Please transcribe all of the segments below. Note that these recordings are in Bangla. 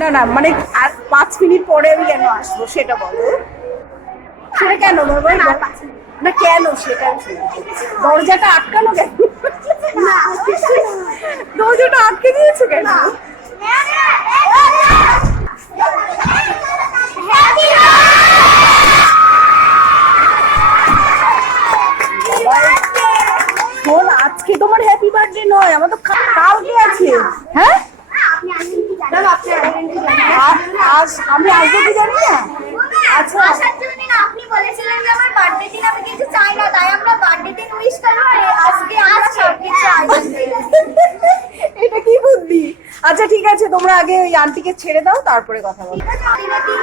না না মানে আর 5 মিনিট পরে আমি কেন আসবো সেটা বলো। সেটা কেন বাবা? না কেন সেটা দরজাটা আটকানো কেন? দরজাটা আটকে দিয়েছে কেন? শোন, আজকে তোমার হ্যাপি বার্থডে নয়, আমার তো কালকে আছে। হ্যাঁ আজ আমি আসবো কি জানি না। আচ্ছা আপনি বলেছিলেন যে আমার বার্থডে দিন আমি কিছু চাই না, তাই আমরা বার্থডে দিন উইশ করবো আর আজকে আমরা সবকিছু এটা কি বুদ্ধি? আচ্ছা ঠিক আছে, তোমরা আগে ওই আন্টিকে ছেড়ে দাও, তারপরে কথা বলো।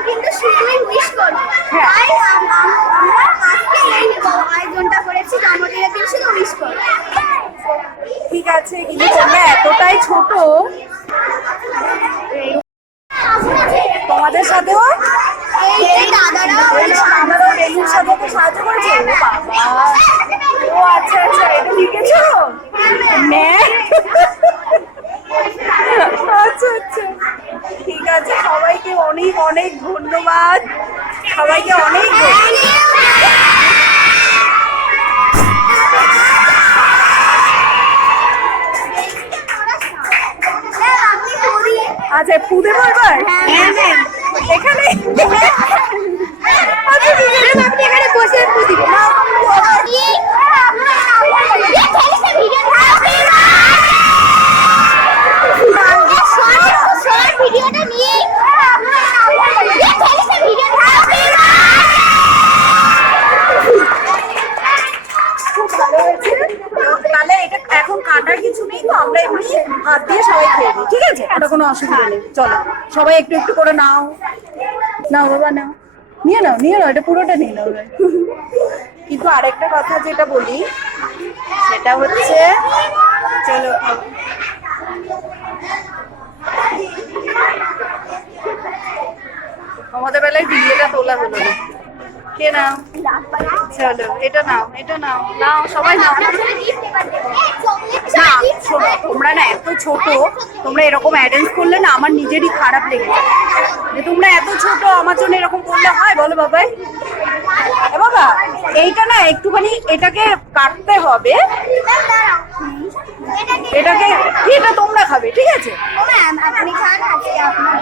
কিন্তু শুধুই উইশ করবো, তাই আমরা আজকে এই আয়োজনটা করেছি জন্মদিনের দিন শুধু উইশ করবো। ঠিক আছে, কিন্তু তোমরা এতটাই ছোট, তোমাদের সাথেও দাদারাও বেলুন সাজাতে সাহায্য করেছে। ও আচ্ছা আচ্ছা, এটা লিখেছো? আচ্ছা আচ্ছা ঠিক আছে, সবাইকে অনেক অনেক ধন্যবাদ, সবাইকে অনেক আচ্ছা পুদে বলবার এখানে। আচ্ছা ঠিক আছে, আপনি এখানে বসে পুদি ভিডিওটা নিয়ে তাহলে এটা এখন কাটার কিছু নেই তো, আমরা এমনি হাত দিয়ে সবাই খেয়ে দিই, ঠিক আছে? ওটা কোনো অসুবিধা নেই। চলো সবাই একটু একটু করে নাও, নাও বাবা নাও, নিয়ে নাও নিয়ে নাও, এটা পুরোটা নিয়ে নাও। কিন্তু আরেকটা কথা যেটা বলি সেটা হচ্ছে, চলো আমাদের বেলায় ভিডিওটা তোলা হলো না। কে নাও, চলো এটা নাও, এটা নাও, নাও সবাই নাও। না শোনো, তোমরা না এত ছোট, তোমরা এরকম অ্যারেঞ্জ করলে না আমার নিজেরই খারাপ লেগেছে যে তোমরা এত ছোট, আমার জন্য এরকম করলে হয় বলো বাবাই? এ বাবা এইটা না একটুখানি এটাকে কাটতে হবে, এটাকে এটা তোমরা খাবে, ঠিক আছে? আপনি খান আজকে আপনার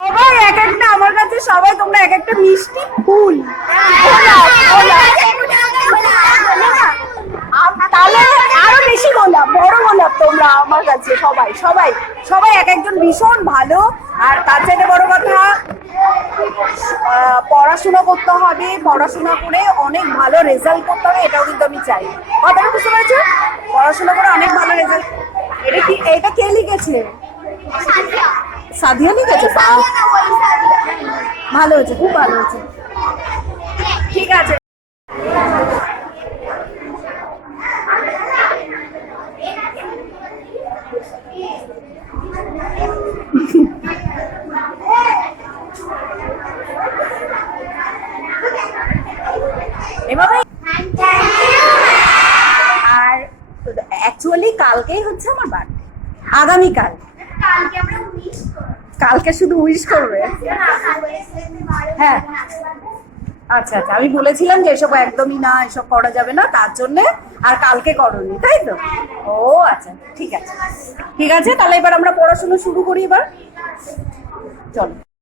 সবাই এক একটা, আমার কাছে সবাই তোমরা এক একটা মিষ্টি ফুল, তাহলে আরো বেশি গোলাপ, বড় গোলাপ তোমরা আমার কাছে সবাই সবাই সবাই এক একজন ভীষণ ভালো। আর তার চাইতে বড় কথা, পড়াশোনা করতে হবে, পড়াশোনা করে অনেক ভালো রেজাল্ট করতে হবে, এটাও কিন্তু আমি চাই। কথাটা বুঝতে পেরেছো? পড়াশোনা করে অনেক ভালো রেজাল্ট। এটা কি, এটা কে লিখেছে? সাদিয়া লিখেছে? ভালো হয়েছে, খুব ভালো হয়েছে। ঠিক আছে, এভাবে। আর অ্যাকচুয়ালি কালকেই হচ্ছে আমার বার্থডে, আগামীকাল। কালকে শুধু উইশ করবে? হ্যাঁ আচ্ছা আচ্ছা, আমি বলেছিলাম যে এসব একদমই না, এসব করা যাবে না, তার জন্যে। আর কালকে করনি তাই তো? ও আচ্ছা ঠিক আছে ঠিক আছে, তাহলে এবার আমরা পড়াশোনা শুরু করি এবার, চলো।